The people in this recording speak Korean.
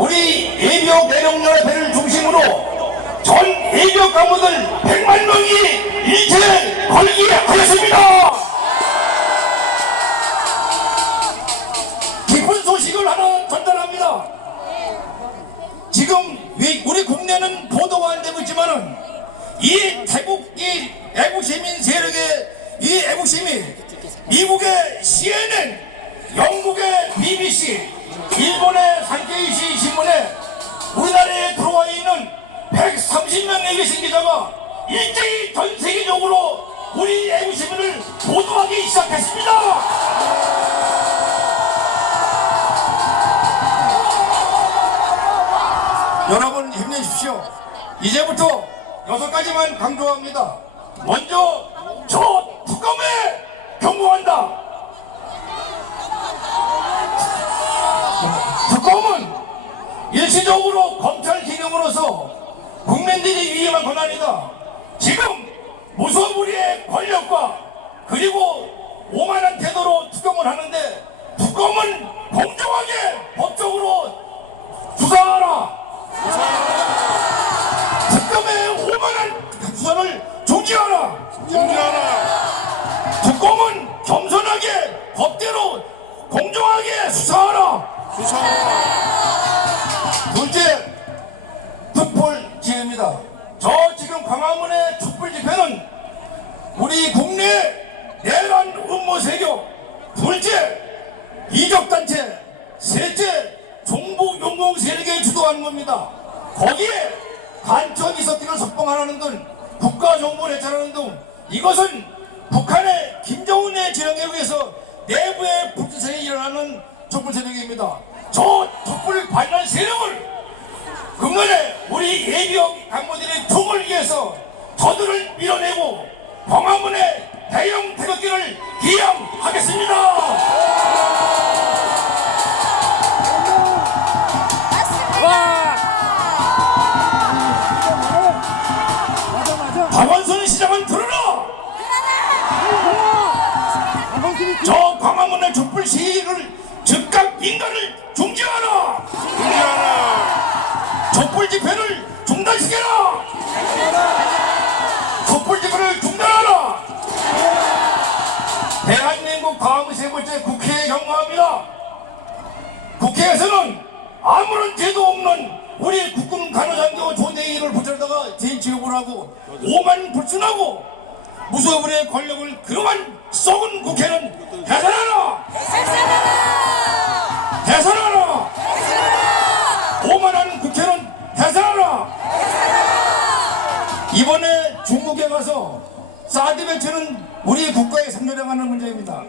우리 예비역 내령연합회를 중심으로 전 예비역 간부들 100만 명이 일제 걸기에 하였습니다. 기쁜 소식을 하나 전달합니다. 지금 위- 우리 국내는 보도가 안 되고 있지만은 이 태국 이 애국 시민 세력의 이 애국심이 미국의 CNN, 영국의 BBC, 일본의 산케이시 130명의 외신 기자가 일제히 전 세계적으로 우리 애국 시민을 보도하기 시작했습니다. 여러분 힘내십시오. 이제부터 여섯 가지만 강조합니다. 먼저 저 특검에 경고한다. 특검은 일시적으로 검찰 기능으로서 국민들이 위임한 권한이다. 지금 무소불위의 권력과 그리고 오만한 태도로 특검을 하는데 특검은 공정하게 법적으로 수사하라. 특검의 오만한 수사를 중지하라. 중지하라. 특검은 겸손하게 법대로 공정하게 수사하라. 수사하라. 이적단체, 셋째, 종북 용공 세력이 주도하는 겁니다. 거기에 간첩 이석기를 석방하는 등 국가정보를 해체하는 등 이것은 북한의 김정은의 진영에 의해서 내부의 불주세에 일어나는 촛불 세력입니다. 저 촛불 반란 세력을 금년에 우리 예비역 간부들의 총을 위해서 저들을 밀어내고 광화문에 대형 태극기를 기양하겠습니다. 박원순 시장은 들어라! 저 광화문의 촛불 시위를 즉각 인간을 중지하라! 중지하라. 촛불 집회를 중단시켜라! 촛불 집회를 중단하라! 대한민국 다음 세 번째 국회에 경고합니다. 국회에서는 아무런 죄도 없는 우리 국군 간호장교 취업을 하고 오만 불순하고 무소불의 권력을 그동안 썩은 국회는 해산하라! 해산하라! 오만한 국회는 해산하라! 이번에 중국에 가서 사드 배치는 우리 국가에 상대당하는 문제입니다.